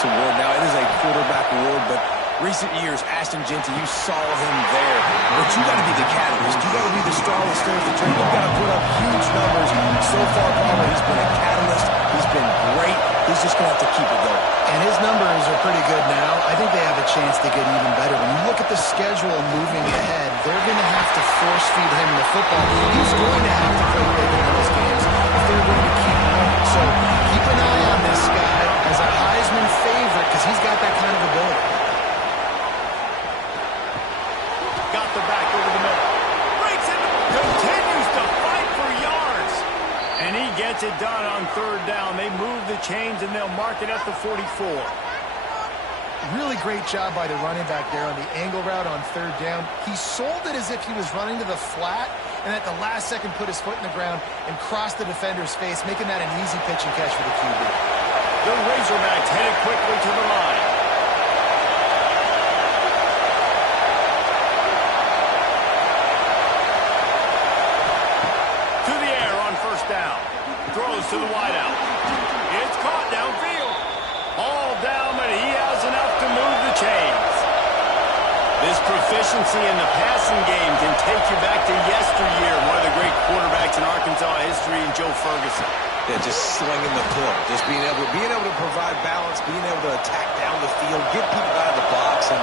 this award now. It is a quarterback award, but recent years, Ashton Jeanty, you saw him there. But you got to be the catalyst. You got to be the straw that stirs the drink. You've got to put up huge numbers. So far, Palmer, he's been a catalyst. He's been great. He's just going to have to keep it going. And his numbers are pretty good now. I think they have a chance to get even better. When you look at the schedule moving ahead, they're going to have to force-feed him the football. He's going to have to play big in those games if they're going to keep winning. So keep an eye on this guy as a Heisman favorite because he's got that kind of ability. Got the back over the middle. Breaks it. Continues to fight for yards. And he gets it done on third down. They move the chains, and they'll mark it at the 44. Really great job by the running back there on the angle route on third down. He sold it as if he was running to the flat, and at the last second put his foot in the ground and crossed the defender's face, making that an easy pitch and catch for the QB. The Razorbacks headed quickly to the line. To the air on first down. Throws to the wideout. It's caught downfield. All down, but he has enough to move the chains. This proficiency in the passing game can take you back to yesteryear. One of the great quarterbacks in Arkansas history, and Joe Ferguson. Yeah, just slinging the pill. Just being able to provide balance, being able to attack down the field, get people out of the box, and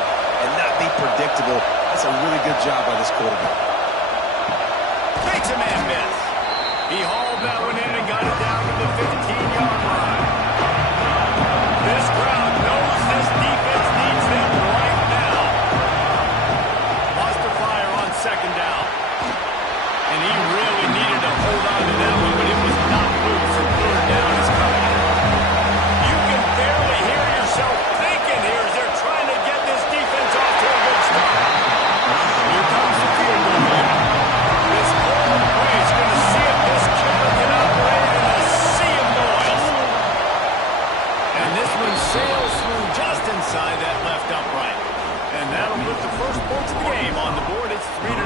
not be predictable. That's a really good job by this quarterback. Makes a man miss. He hauled that one in and got it down to the 15-yard line. This crowd knows this defense needs them right now. Lost the fire on second down. And he really needed to hold on to that one, but it was not loose, and third down is coming. You can barely hear yourself thinking here as they're trying to get this defense off to a good start. Here comes the field goal unit. This whole place going to see if this kicker can operate in a sea of noise. And this one sails through just inside that left upright. And that'll put the first points of the game on the board. It's 3-0.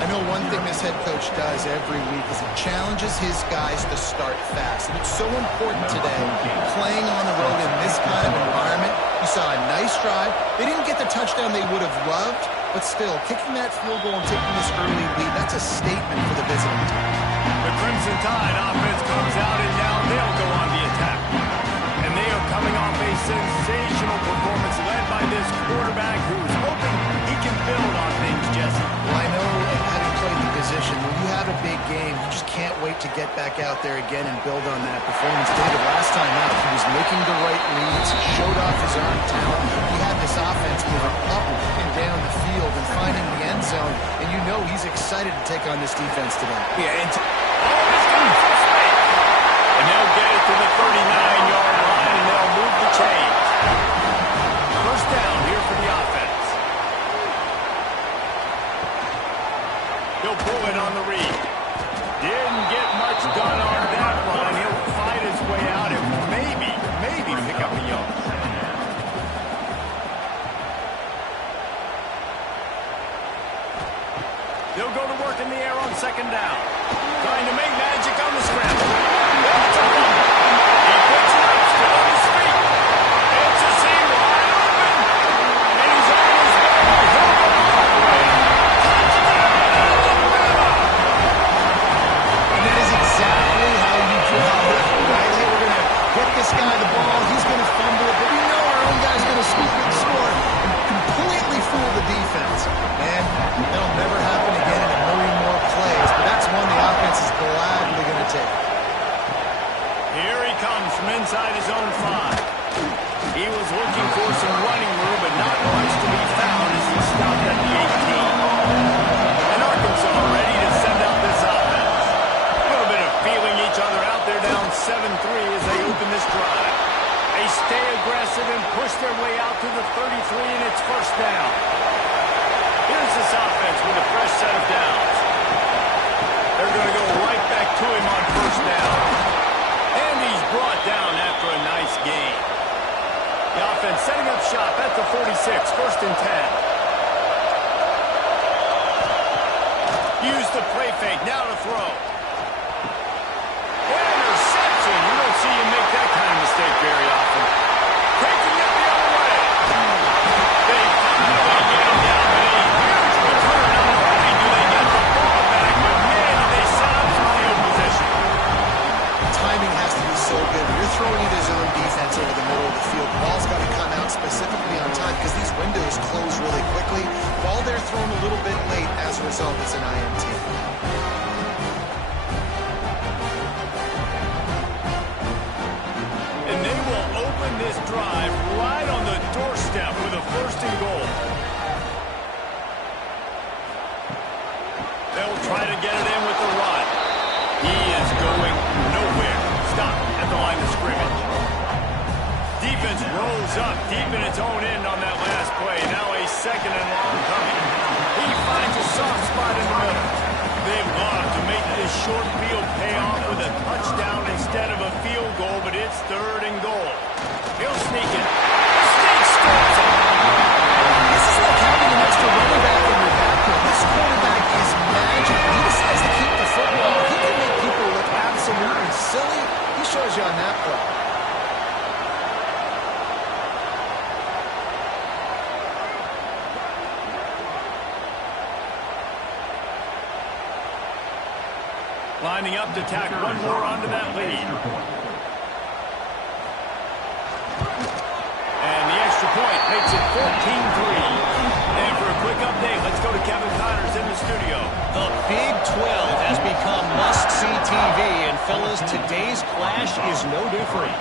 I know one thing this head coach does every week is he challenges his guys to start fast. And it's so important today, playing on the road in this kind of environment. You saw a nice drive. They didn't get the touchdown they would have loved, but still, kicking that field goal and taking this early lead, that's a statement for the visiting team. The Crimson Tide offense comes out, and now they'll go on the attack. And they are coming off a sensational performance led by this quarterback who's hoping he can build on things, Jesse. Well, I know, having played the position, when you have a big game, you just can't wait to get back out there again and build on that performance. David, last time out, he was making the right reads, he showed off his arm talent. He had this offense moving up and down the field and finding the end zone, and you know he's excited to take on this defense today. Yeah, and they'll get it to the 39-yard line, and they'll move the chains. First down here for the offense. He'll pull it on the read. Didn't get much done on that run. He'll fight his way out and maybe pick up a yard. They'll go to work in the air on second down. Trying to make magic on the scramble. It's a fumble. He picks it up, still on his feet. It's a seam wide open. And he's on his way. Touchdown, Alabama! And that is exactly how you draw it, right? Hey, we're going to get this guy the ball. He's going to fumble it. But we know our own guy's going to scoop it and score and completely fool the defense. Man, that'll never happen again in a million more plays. But that's one the offense is gladly going to take. Here he comes from inside his own 5. He was looking for some running room, but not much to be found as he stopped at the 18. And Arkansas ready to send out this offense. A little bit of feeling each other out there, down 7-3 as they open this drive. They stay aggressive and push their way out to the 33, and it's first down. Here's this offense with a fresh set of downs. They're going to go right back to him on first down. And he's brought down after a nice gain. The offense setting up shop at the 46, first and 10. Use the play fake, now to throw. Interception. You don't see him make that kind of mistake very often. first and goal. They'll try to get it in with the run. He is going nowhere. Stop at the line of scrimmage. Defense rolls up deep in its own end on that last play. Now a second and long coming. He finds a soft spot in the middle. They've love to make this short field pay off with a touchdown instead of a field goal, but it's third and goal. He'll sneak it. Sneak scores it. This is like having an extra running back in your backfield. This quarterback is magic. He decides to keep the football. He can make people look absolutely silly. He shows you on that play. Lining up to tack one more onto that lead. And the extra point makes it 14-3. And for a quick update, let's go to Kevin Connors in the studio. The Big 12 has become must-see TV, and fellas, today's clash is no different.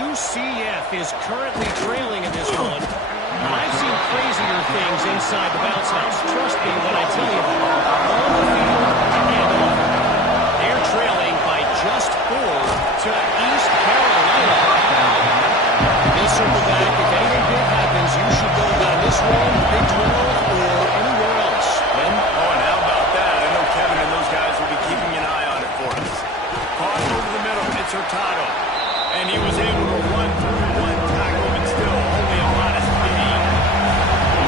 UCF is currently trailing in this one. I've seen crazier things inside the bounce house. Trust me when I tell you that. On the field and off. They're trailing by just 4 to East Carolina. They'll circle back. If anything big happens, you should go down this one, Big 12, or anywhere else. Ben? Oh, and how about that? I know Kevin and those guys will be keeping an eye on it for us. Cross over the middle. It's Hurtado. And he was able to run through one tackle, but still only a modest gain.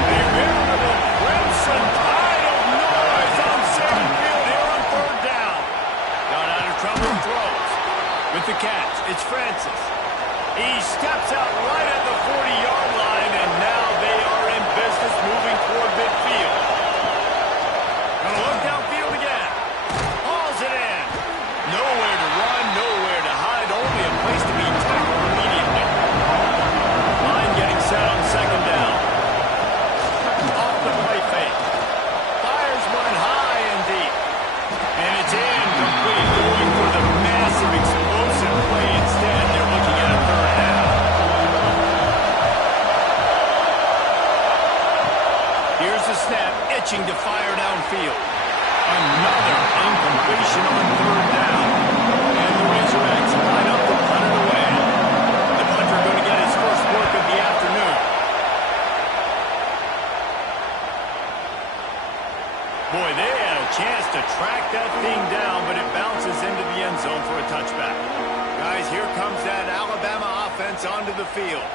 A veritable crimson tide of noise on center field here on third down. Got out of trouble and throws. With the catch, it's Francis. He steps out right at the 40-yard line, and now they are in business moving toward midfield. Gonna look downfield again. Hauls it in. Nowhere to run, nowhere to hide, only a place to be tackled immediately. Line getting set on second down. Off the play fake. Fires one high and deep. And it's incomplete, going for the massive explosive play instead. They're looking at a third down. Here's the snap, itching to fire downfield. Another incompletion on third down. And the Razorbacks line up to punt it away. The punter going to get his first work of the afternoon. Boy, they had a chance to track that thing down, but it bounces into the end zone for a touchback. Guys, here comes that Alabama offense onto the field.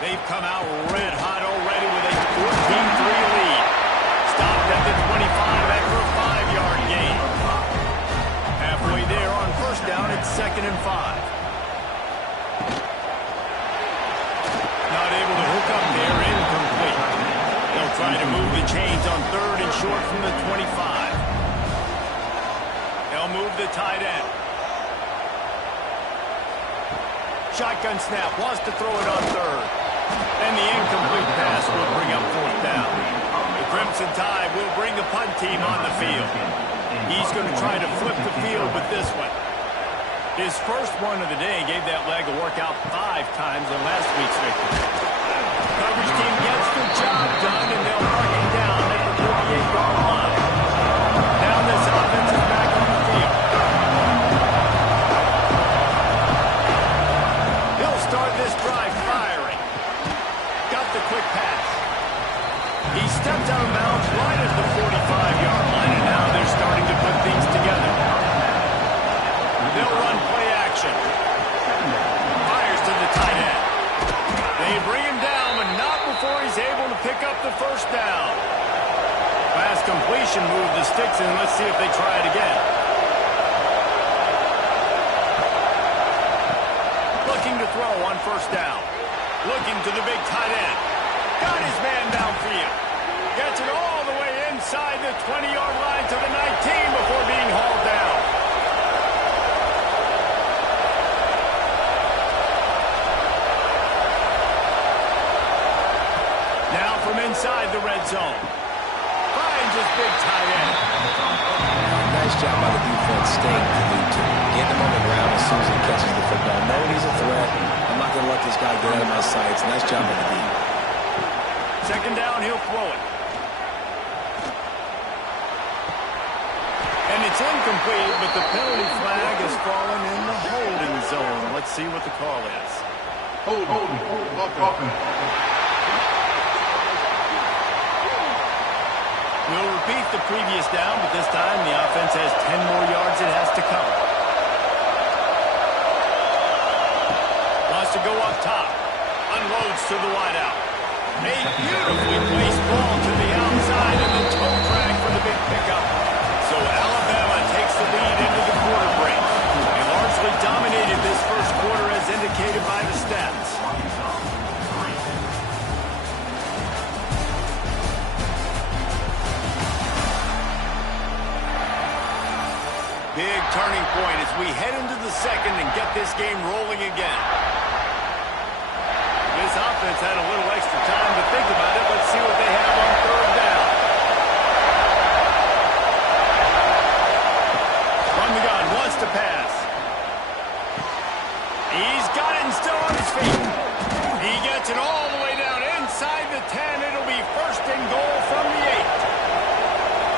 They've come out red hot already with a 14-3 lead. Stopped at the 25 after a 5-yard gain. Halfway there on first down, it's 2nd and 5. Not able to hook up there, incomplete. They'll try to move the chains on 3rd and short from the 25. They'll move the tight end. Shotgun snap, wants to throw it on 3rd. And the incomplete pass will bring up 4th down. The Crimson Tide will bring the punt team on the field. He's going to try to flip the field with this one. His first one of the day gave that leg a workout 5 times in last week's victory. Coverage team gets the job done, and they'll mark it down at the 38-yard line. Now this offense is back on the field. He'll start this drive firing. Got the quick pass. He stepped out of bounds right at the 45-yard line, and now they're starting to put things together. They'll run play action. Fires to the tight end. They bring him down, but not before he's able to pick up the first down. Pass completion, move the sticks, and let's see if they try it again. Looking to throw on first down. Looking to the big tight end. Got his man downfield. Gets it all the way inside the 20-yard line to the 19 before being hauled down. Now from inside the red zone. Finds his big tight end. Nice job by the defense staying glued to him. Getting him on the ground as soon as he catches the football. Knowing he's a threat, I'm not going to let this guy get out of my sights. Nice job by the defense. Second down, he'll throw it. And it's incomplete, but the penalty flag has fallen in the holding zone. Let's see what the call is. Holding. We'll repeat the previous down, but this time the offense has 10 more yards it has to cover. Wants to go up top. Unloads to the wideout. A beautifully placed ball to the outside and the toe drag for the big pickup. So Alabama takes the lead into the quarter break. They largely dominated this first quarter as indicated by the stats. Big turning point as we head into the second and get this game rolling again. This offense had a little extra time to think about it. Let's see what they have on third down. From the gun, wants to pass. He's got it and still on his feet. He gets it all the way down inside the 10. It'll be first and goal from the 8.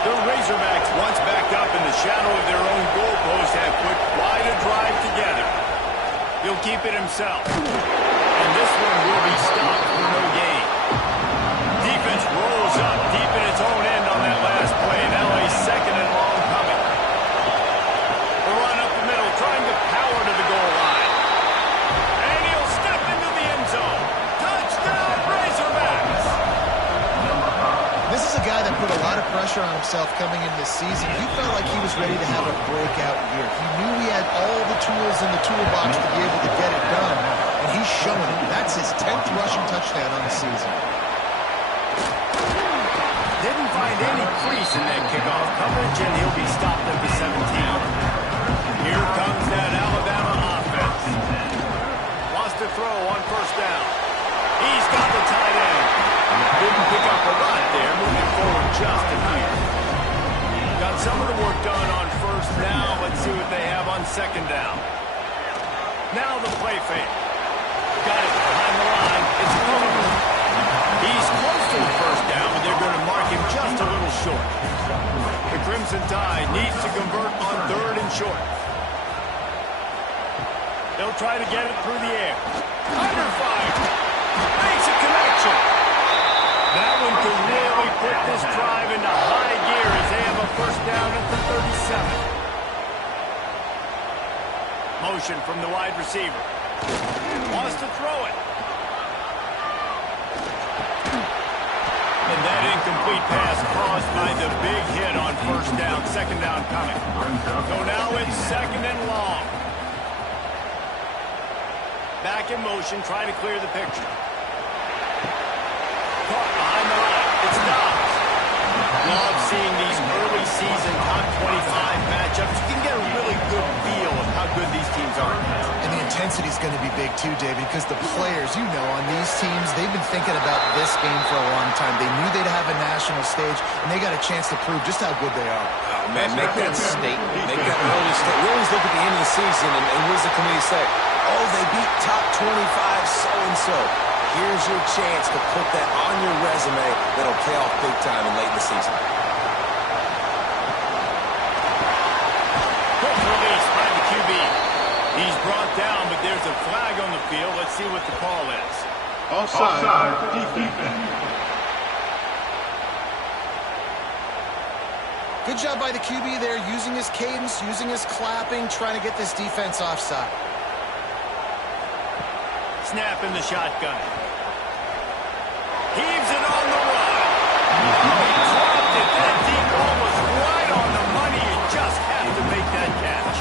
The Razorbacks, once backed up in the shadow of their own goalpost, have put quite a drive together. He'll keep it himself. And this one will be stopped for no gain. Defense rolls up deep in its own end on that last play. Now a second and long coming. The run up the middle, trying to power to the goal line. And he'll step into the end zone. Touchdown, Razorbacks! This is a guy that put a lot of pressure on himself coming into this season. He felt like he was ready to have a breakout year. He knew he had all the tools in the toolbox to be able to get it done, and he's showing it. That's his 10th rushing touchdown on the season. Didn't find any crease in that kickoff coverage, and he'll be stopped at the 17. Here comes that Alabama offense. Wants to throw on first down. He's got the tight end. Didn't pick up a lot there, moving forward just a bit. Got some of the work done on first. Now let's see what they have on second down. Now the play fake. Got it behind the line. It's over. He's close to the first down, but they're going to mark him just a little short. The Crimson Tide needs to convert on third and short. They'll try to get it through the air. Under fire. Makes a connection. That one could really put this drive into high gear as they have a first down at the 37. Motion from the wide receiver. Wants to throw it. And that incomplete pass caused by the big hit on first down. Second down coming. So now it's second and long. Back in motion, trying to clear the picture. Caught behind the line. It's Dobbs. Love seeing these early season top 25 matchups. You can get a really good feel of how good these teams are. And the intensity is going to be big too, David, because the players, you know, on these teams, they've been thinking about this game for a long time. They knew they'd have a national stage, and they got a chance to prove just how good they are. Oh, man, make that statement. Make that early statement. We always look at the end of the season, and what does the committee say? Oh, they beat top 25 so-and-so. Here's your chance to put that on your resume that'll pay off big time in late in the season. Quick release by the QB. He's brought down, but there's a flag on the field. Let's see what the call is. Offside. Defense. Good job by the QB there, using his cadence, using his clapping, trying to get this defense offside. Snap in the shotgun. Heaves it on the run. He dropped it. That deep ball was right on the money. You just have to make that catch.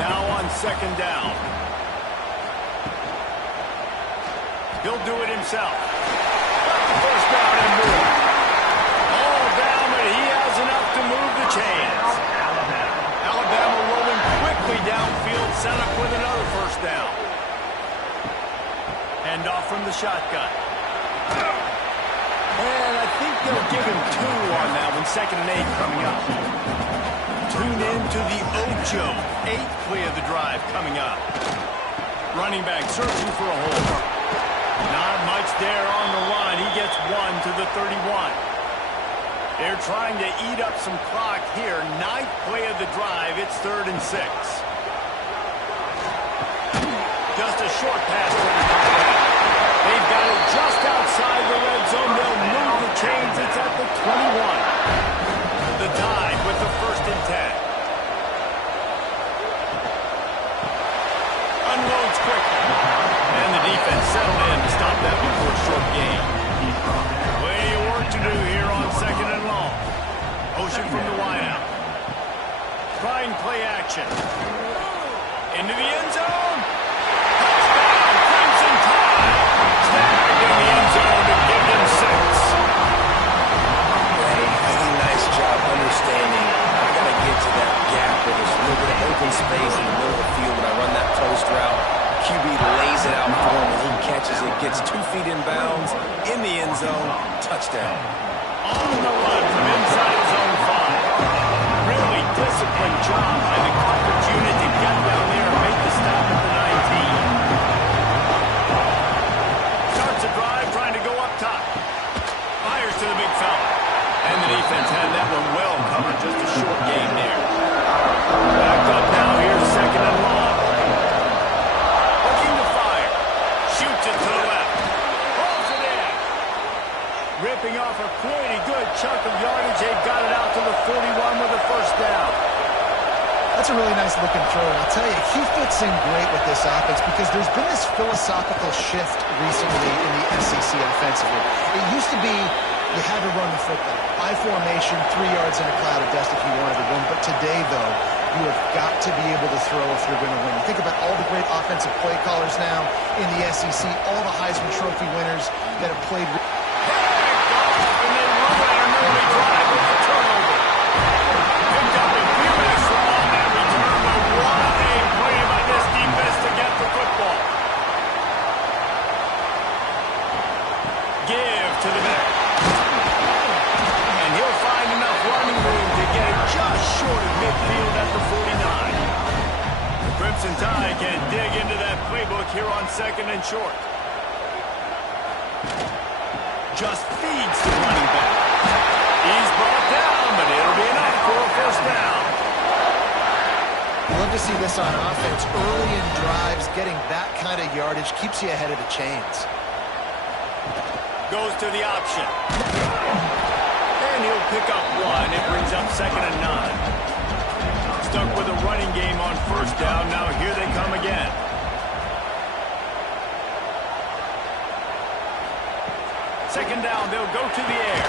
Now on second down. He'll do it himself. Got the first down and more. All down, but he has enough to move the chains. Alabama rolling quickly downfield, set up with another first down. Hand off from the shotgun. And I think they'll give him 2 on that one. Second and 8 coming up. Tune in to the Ocho. 8th play of the drive coming up. Running back searching for a hole. Not much there on the run. He gets 1 to the 31. They're trying to eat up some clock here. 9th play of the drive. It's 3rd and 6. Just a short pass to the tight end. They've got it just outside the red zone. They'll move the chains. It's at the 21. The Tide with the 1st and 10. Unloads quickly. And the defense settled in to stop that before a short gain. Plenty of work to do here on 2nd and long. Motion from the wideout. Trying play action. Into the end zone. Touchdown, Crimson Tide. Snagged in the end zone to give them 6. Really nice job understanding. I got to get to that gap where there's a little bit of open space in the middle of the field when I run that post route. QB lays it out for him as he catches it, gets 2 feet in bounds, in the end zone, touchdown. On the run from inside zone 5. Really disciplined job by the coverage unit to get down there and make the stop at the 19. Starts a drive trying to go up top. Fires to the big fella. And the defense had that one well covered, just a short gain there. Back up now here, 2nd and long. Looking to fire. Shoots it to the left. Pulls it in. Ripping off a pretty good chunk of yardage. They've got it out to the 41 with a 1st down. That's a really nice looking throw. And I'll tell you, he fits in great with this offense because there's been this philosophical shift recently in the SEC offensively. It used to be you had to run the football. I formation, 3 yards in a cloud of dust if you wanted to win. But today, though, you have got to be able to throw if you're going to win. You think about all the great offensive play callers now in the SEC, all the Heisman Trophy winners that have played. And they run at an early drive with the turnover. Picked up a few extra on that return, but what a play by this defense to get the football. Give to the back. And he'll find enough running room to get it just short of midfield at the 49. The Crimson Tide can dig into that playbook here on 2nd and short. Just feeds the running back. He's brought down, but it'll be enough for a 1st down. You love to see this on offense. Early in drives, getting that kind of yardage keeps you ahead of the chains. Goes to the option. And he'll pick up 1. It brings up 2nd and 9. Stuck with a running game on 1st down. Now here they come again. Second down, they'll go to the air.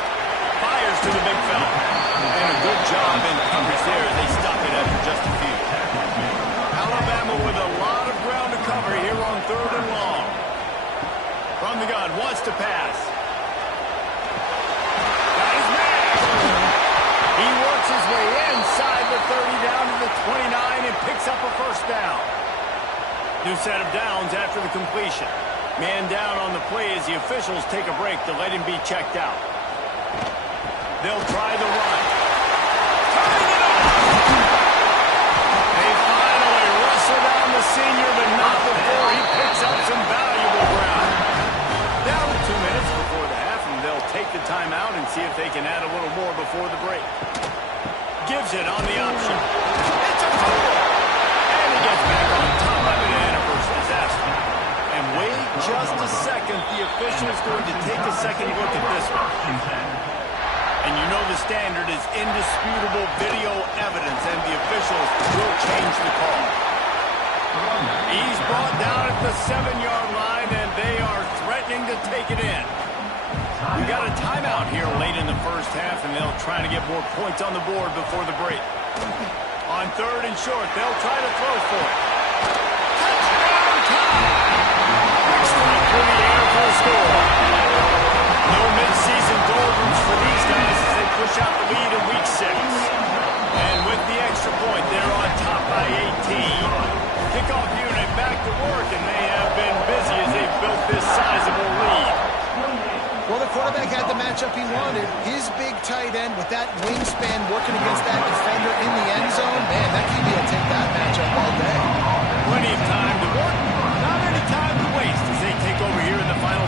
Fires to the big fella. And a good job in coverage there. They stop it after just a few. Alabama with a lot of ground to cover here on 3rd and long. From the gun, wants to pass. Got his man. He works his way inside the 30 down to the 29 and picks up a 1st down. New set of downs after the completion. Man down on the play as the officials take a break to let him be checked out. They'll try the run. Turning it on! They finally wrestle down the senior, but not before he picks up some valuable ground. Down to 2 minutes before the half, and they'll take the timeout and see if they can add a little more before the break. Gives it on the option. It's a fumble! And he gets back on top of it and a first disaster. And wait just a second. The official is going to take a second look at this one. And you know the standard is indisputable video evidence, and the officials will change the call. He's brought down at the 7-yard line, and they are threatening to take it in. We got a timeout here late in the 1st half, and they'll try to get more points on the board before the break. On 3rd and short, they'll try to throw for it. Touchdown time! Through the air for a score. No mid-season doldrums for these guys as they push out the lead in week 6. And with the extra point, they're on top by 18. Kickoff unit back to work, and they have been busy as they've built this sizable lead. Well, the quarterback had the matchup he wanted. His big tight end with that wingspan working against that defender in the end zone. Man, that QB will take that matchup all day. Plenty of time to work. Not any time to waste as they take over here in the final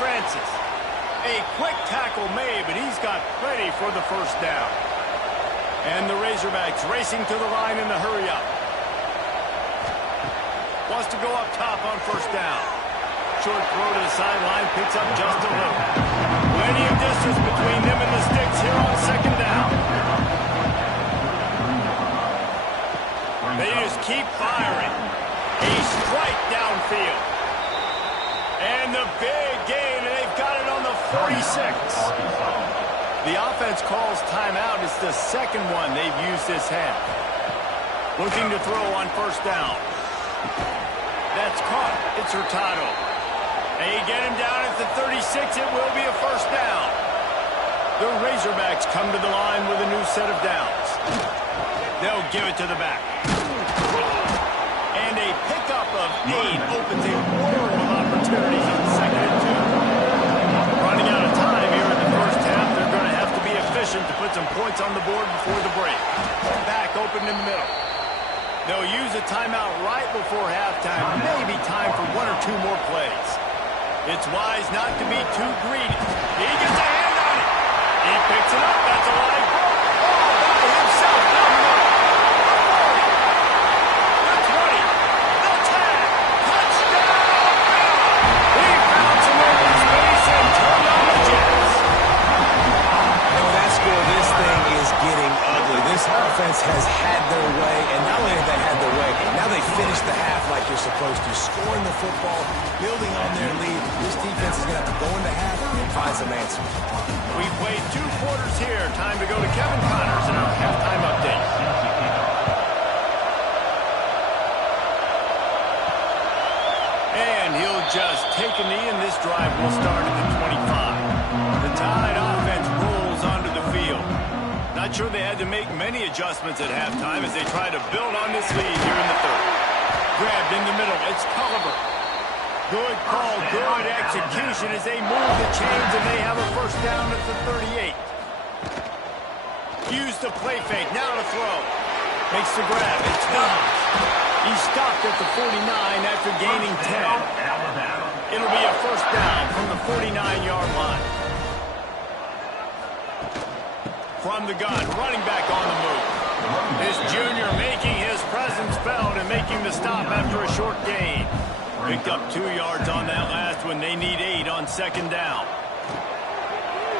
Francis. A quick tackle made, but he's got plenty for the first down. And the Razorbacks racing to the line in the hurry-up. Wants to go up top on first down. Short throw to the sideline, picks up just a little. Plenty of distance between them and the sticks here on second down. They just keep firing. A strike downfield. And the big gain, and they've got it on the 46. The offense calls timeout. It's the second one they've used this half. Looking to throw on first down. That's caught. It's Hurtado. They get him down at the 36. It will be a first down. The Razorbacks come to the line with a new set of downs. They'll give it to the back. And a pickup of 8 opens a world of opportunities on second and 2. Running out of time here in the first half. They're going to have to be efficient to put some points on the board before the break. Back open in the middle. They'll use a timeout right before halftime. Maybe time for 1 or 2 more plays. It's wise not to be too greedy. He gets a hand on it. He picks it up. That's a live ball. All by himself down the middle. The 20. The tag. Touchdown. He found some open space and turned on the Jets. And with that score, this thing is getting ugly. This offense has had their way, and not only have they had their way, now they finish the half like you're supposed to, scoring the football, building on their lead. This defense is going to have to go into half and find some answers. We've played 2 quarters here. Time to go to Kevin Connors in our halftime update. And he'll just take a knee, and this drive will start at the 25. The Tide offense rolls onto the field. Not sure they had to make many adjustments at halftime as they try to build on this lead here in the third. Grabbed in the middle. It's Culliver. Good call, good execution as they move the chains, and they have a first down at the 38. Use the play fake. Now to throw. Makes the grab. It's Dobbs. He stopped at the 49 after gaining 10. It'll be a first down from the 49-yard line. From the gun, running back on the move. This junior making his presence felt and making the stop after a short gain. Picked up 2 yards on that last one. They need 8 on second down.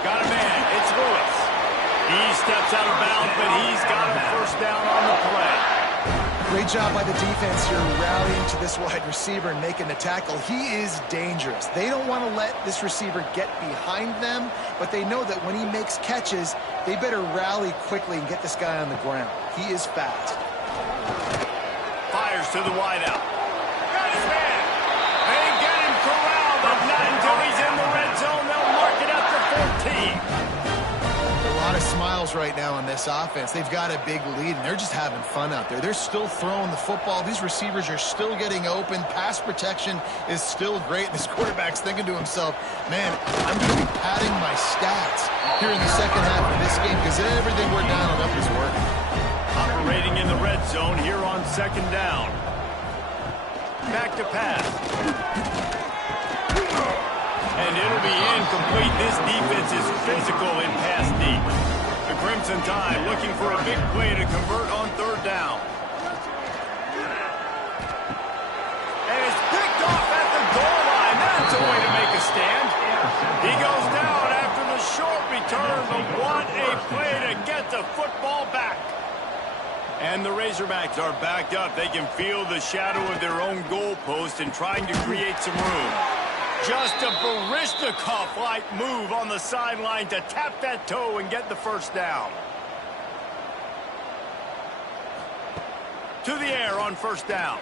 Got a man. It's Lewis. He steps out of bounds, but he's got a first down on the play. Great job by the defense here rallying to this wide receiver and making the tackle. He is dangerous. They don't want to let this receiver get behind them, but they know that when he makes catches, they better rally quickly and get this guy on the ground. He is fast. Fires to the wideout. Got his man. They get him corralled, but not until he's in the red zone. They'll mark it at the 14. A lot of smiles right now on this offense. They've got a big lead, and they're just having fun out there. They're still throwing the football. These receivers are still getting open. Pass protection is still great. This quarterback's thinking to himself, man, I'm going to be padding my stats here in the second half of this game because everything we're dialing up is working. Operating in the red zone here on second down. Back to pass. And it'll be incomplete. This defense is physical in pass deep. The Crimson Tide looking for a big play to convert on third down. And it's picked off at the goal line. That's a way to make a stand. He goes down after the short return, but what a play to get the football back. And the Razorbacks are backed up. They can feel the shadow of their own goalpost and trying to create some room. Just a Baryshnikov-like move on the sideline to tap that toe and get the first down. To the air on first down.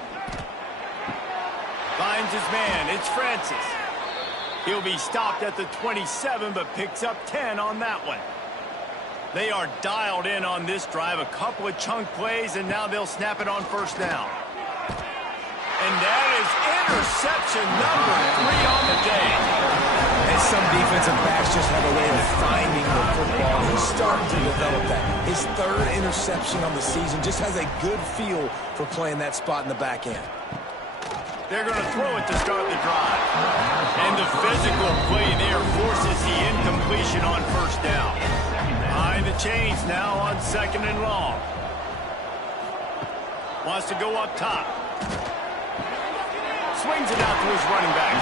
Finds his man. It's Francis. He'll be stopped at the 27, but picks up 10 on that one. They are dialed in on this drive. A couple of chunk plays, and now they'll snap it on first down. And that is interception number 3 on the day. And some defensive backs just have a way of finding the football. He's starting to develop that. His 3rd interception on the season, just has a good feel for playing that spot in the back end. They're going to throw it to start the drive. And the physical play there forces the incompletion on first down. Behind the chains now on 2nd and long. Wants to go up top. Swings it out to his running back.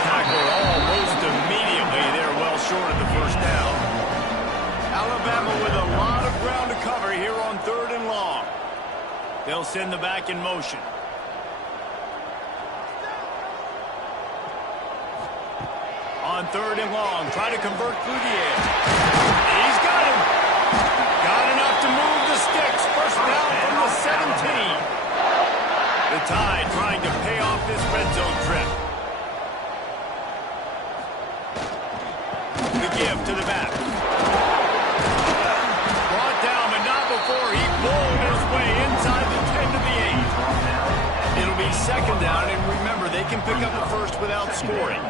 Tackler almost immediately. They're well short of the first down. Alabama with a lot of ground to cover here on 3rd and long. They'll send the back in motion. On 3rd and long, try to convert through the air. He's got him. Got enough to move the sticks. First down from the 17. The Tide trying to pay off this red zone trip. The give to the back. Brought down, but not before he bowled his way inside the 10 to the 8. It'll be 2nd down, and remember, they can pick up a first without scoring.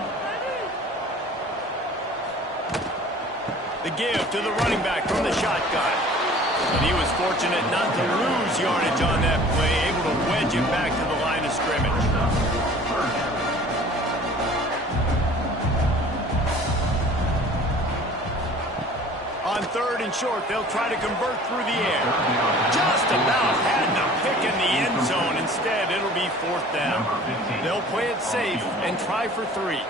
The give to the running back from the shotgun. And he was fortunate not to lose yardage on that play, able to wedge it back to the line of scrimmage. On 3rd and short, they'll try to convert through the air. Just about had the pick in the end zone. Instead, it'll be 4th down. They'll play it safe and try for 3.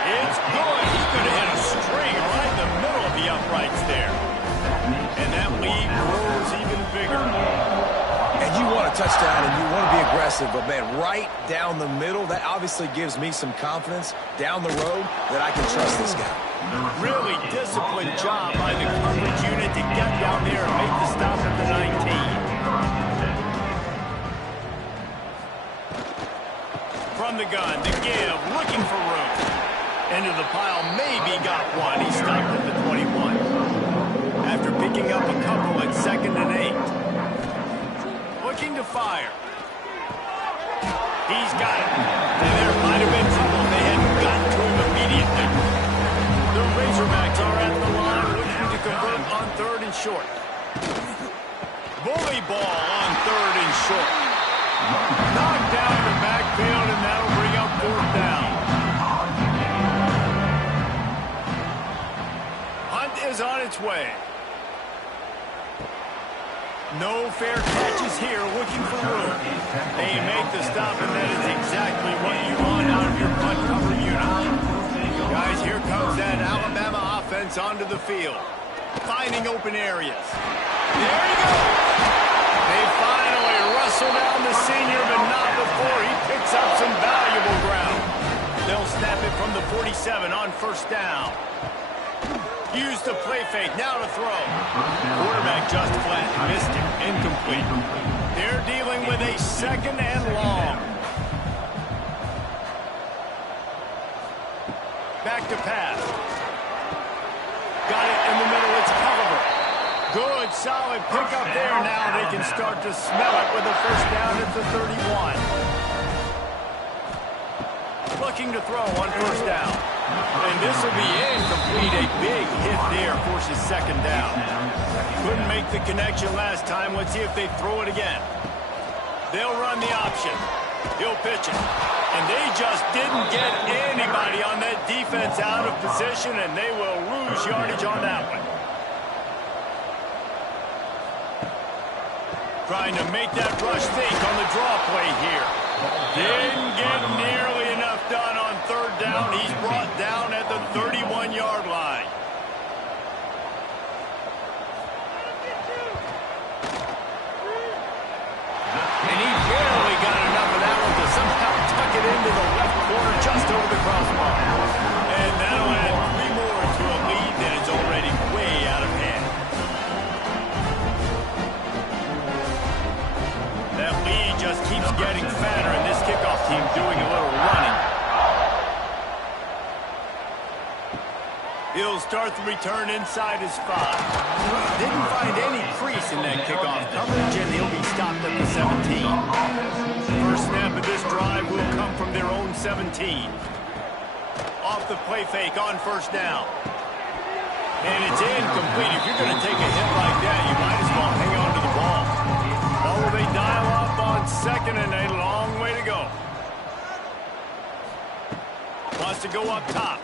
It's good. He could have hit a string right in the middle of the uprights there. And that lead grows even bigger. And you want a touchdown and you want to be aggressive, but, man, right down the middle, that obviously gives me some confidence down the road that I can trust this guy. Really disciplined job by the coverage unit to get down there and make the stop at the 19. From the gun, the give, looking for room. Into the pile, maybe got one. He stopped at the 21. After picking up a couple at 2nd and 8. Looking to fire. He's got it. And there might have been trouble if they hadn't gotten to him immediately. The Razorbacks are at the line looking to convert on 3rd and short. Bully ball on 3rd and short. Knocked down in the backfield, and that'll bring up 4th down. Is on its way. No fair catches here, looking for room. They make the stop, and that is exactly what you want out of your punt cover unit. Guys, here comes that Alabama offense onto the field. Finding open areas. There he goes. They finally wrestle down the senior, but not before he picks up some valuable ground. They'll snap it from the 47 on 1st down. Use the play fake, now to throw. Quarterback just flat, missed it, incomplete. They're dealing with a 2nd and long. Back to pass. Got it in the middle, it's Culliver. Good, solid pickup there. Now they can start to smell it with a 1st down at the 31. Looking to throw on 1st down. And this will be incomplete. A big hit there forces 2nd down. Couldn't make the connection last time. Let's see if they throw it again. They'll run the option. He'll pitch it. And they just didn't get anybody on that defense out of position, and they will lose yardage on that one. Trying to make that rush fake on the draw play here. Didn't get nearly enough done on 3rd down. He's brought down at the 31-yard line. And he barely got enough of that one to somehow tuck it into the left corner just over the crossbar. And that'll add 3 more to a lead that is already way out of hand. That lead just keeps getting fatter, and this kickoff team doing a little running. He'll start the return inside his 5. Didn't find any crease in that kickoff coverage, and he'll be stopped at the 17. First snap of this drive will come from their own 17. Off the play fake on 1st down. And it's incomplete. If you're going to take a hit like that, you might as well hang on to the ball. Oh, they dial up on second and a long way to go. Wants to go up top.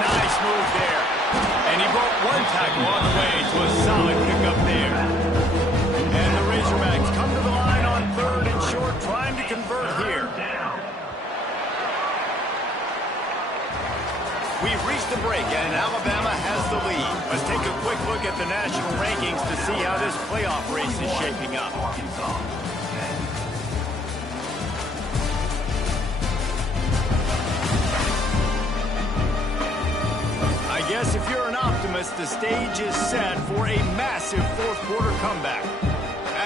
Nice move there. And he broke one tackle on the way to a solid pickup there. And the Razorbacks come to the line on 3rd and short, trying to convert here. We've reached the break, and Alabama has the lead. Let's take a quick look at the national rankings to see how this playoff race is shaping up. I guess if you're an optimist, the stage is set for a massive fourth-quarter comeback.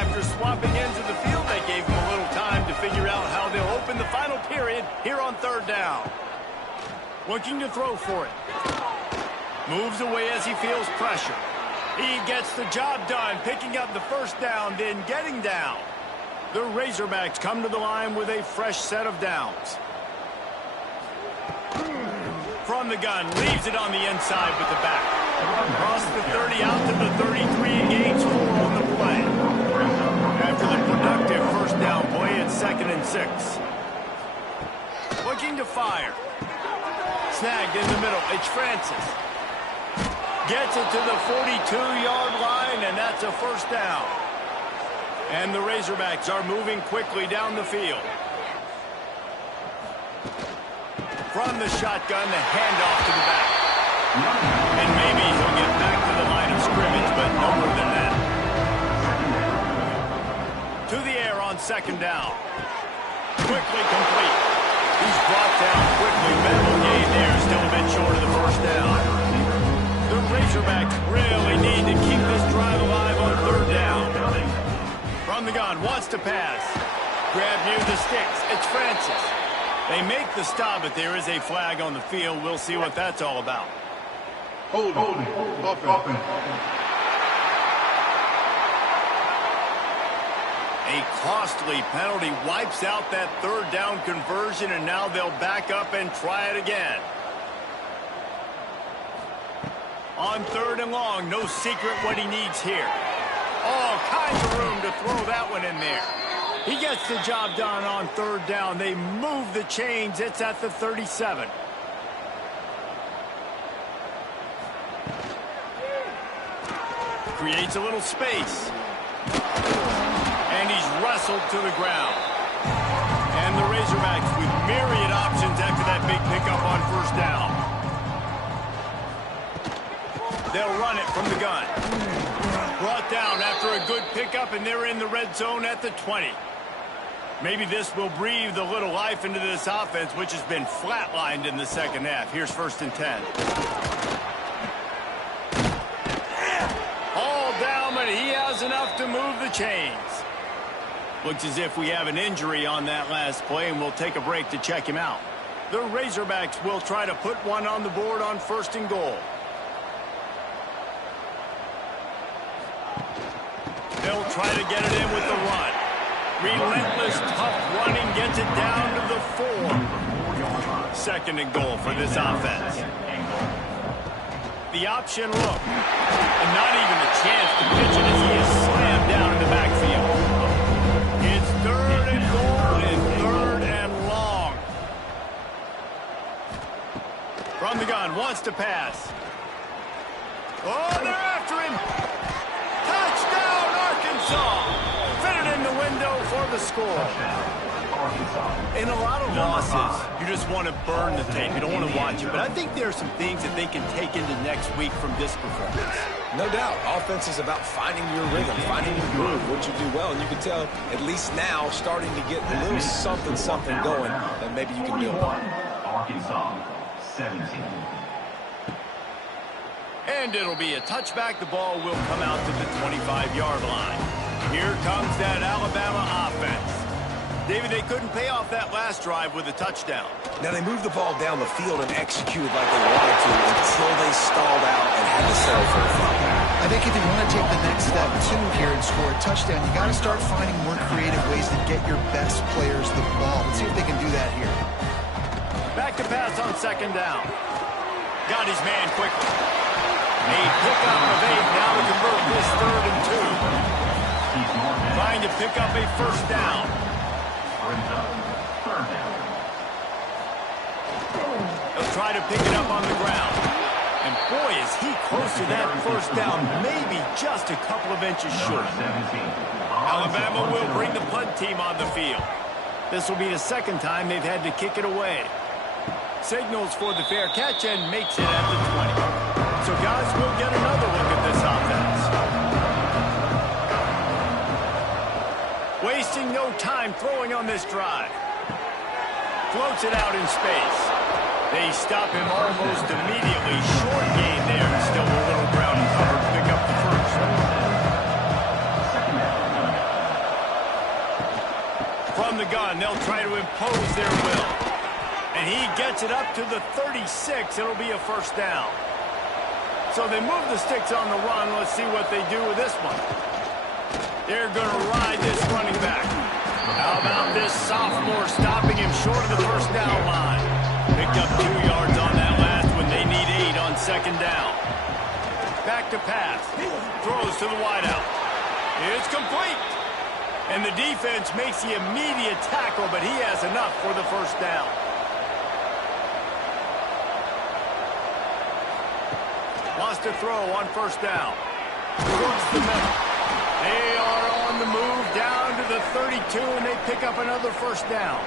After swapping ends of the field, they gave them a little time to figure out how they'll open the final period here on 3rd down. Looking to throw for it. Moves away as he feels pressure. He gets the job done, picking up the first down, then getting down. The Razorbacks come to the line with a fresh set of downs. From the gun, leaves it on the inside with the back. Across the 30 out to the 33 and gains 4 on the play. After the productive first down play, it's 2nd and 6. Looking to fire. Snagged in the middle. It's Francis. Gets it to the 42-yard line, and that's a first down. And the Razorbacks are moving quickly down the field. From the shotgun, the handoff to the back. And maybe he'll get back to the line of scrimmage, but no more than that. To the air on 2nd down. Quickly complete. He's brought down quickly. Mental gain there, still a bit short of the first down. The Razorbacks really need to keep this drive alive on 3rd down. From the gun, wants to pass. Grab near the sticks. It's Francis. They make the stop, but there is a flag on the field. We'll see what that's all about. Hold it. A costly penalty wipes out that 3rd down conversion, and now they'll back up and try it again. On 3rd and long, no secret what he needs here. All kinds of room to throw that one in there. He gets the job done on 3rd down. They move the chains. It's at the 37. Creates a little space. And he's wrestled to the ground. And the Razorbacks with myriad options after that big pickup on 1st down. They'll run it from the gun. Brought down after a good pickup, and they're in the red zone at the 20. Maybe this will breathe a little life into this offense, which has been flatlined in the 2nd half. Here's 1st and 10. All down, but he has enough to move the chains. Looks as if we have an injury on that last play, and we'll take a break to check him out. The Razorbacks will try to put one on the board on 1st and goal. They'll try to get it in with the run. Relentless, tough running gets it down to the 4. 2nd and goal for this offense. The option look. And not even a chance to pitch it as he is slammed down in the backfield. It's 3rd and goal and 3rd and long. From the gun, wants to pass. Oh, they're after him. Touchdown, Arkansas. Fitted in the window for the score. In a lot of losses, you just want to burn the tape. You don't want to watch it. But I think there are some things that they can take into next week from this performance. No doubt. Offense is about finding your rhythm, finding your groove, what you do well. And you can tell, at least now, starting to get a little something going that maybe you can build on. Arkansas, 17. And it'll be a touchback. The ball will come out to the 25-yard line. Here comes that Alabama offense. David, they couldn't pay off that last drive with a touchdown. Now, they moved the ball down the field and executed like they wanted to until they stalled out and had to settle for a fumble. I think if you want to take the next step, too, here and score a touchdown, you got to start finding more creative ways to get your best players the ball. Let's see if they can do that here. Back to pass on 2nd down. Got his man quickly. A pickup of 8 now to convert this 3rd and 2. trying to pick up a first down. Brings up third down. He'll try to pick it up on the ground. And boy, is he close to that first down, maybe just a couple of inches short. Number 17. Alabama will bring the punt team on the field. This will be the second time they've had to kick it away. Signals for the fair catch and makes it at the 20. So guys, we'll get another look at this offense. Wasting no time throwing on this drive. Floats it out in space. They stop him almost immediately. Short gain there. Still a little ground and cover to pick up the first. From the gun, they'll try to impose their will. And he gets it up to the 36. It'll be a first down. So they move the sticks on the run. Let's see what they do with this one. They're going to ride this running back. How about this sophomore stopping him short of the first down line? Picked up 2 yards on that last one. They need 8 on second down. Back to pass. Throws to the wideout. It's complete. And the defense makes the immediate tackle, but he has enough for the first down. Wants to throw on first down. Across the middle. They are on the move down to the 32, and they pick up another first down.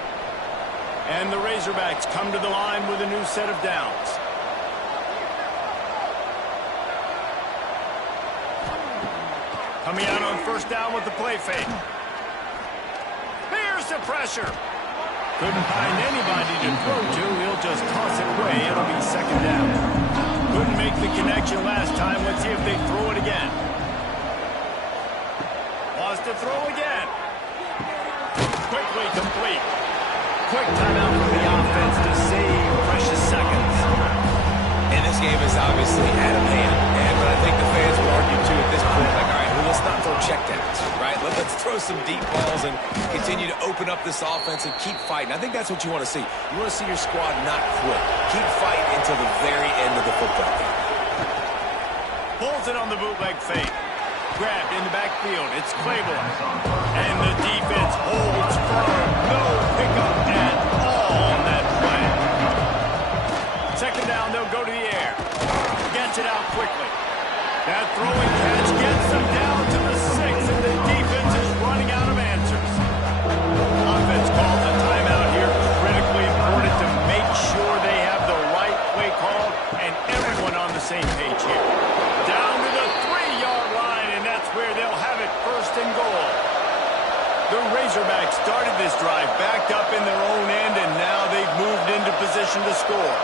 And the Razorbacks come to the line with a new set of downs. Coming out on first down with the play fake. Here's the pressure. Couldn't find anybody to throw to. He'll just toss it away. It'll be second down. Couldn't make the connection last time. Let's see if they throw it again. Wants to throw again. Quickly complete. Quick timeout for the offense to save precious seconds. And this game is obviously out of hand. But I think the fans will argue, too, at this point, like, all right, well, let's not throw checkdowns, right? Let's throw some deep balls and continue to open up this offense and keep fighting. I think that's what you want to see. You want to see your squad not quit. Keep fighting until the very end of the football game. Pulls it on the bootleg fake. Grabbed in the backfield. It's Claiborne. And the defense holds firm. No pickup at all on that play. Second down, they'll go to the air. Gets it out quickly. That throwing catch gets them down to the 6, and the defense is running out of answers. Offense calls a timeout here. Critically important to make sure they have the right play call and everyone on the same page here. Down to the 3-yard line, and that's where they'll have it first and goal. The Razorbacks started this drive backed up in their own end, and now they've moved into position to score.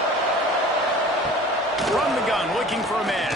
From the gun, looking for a man.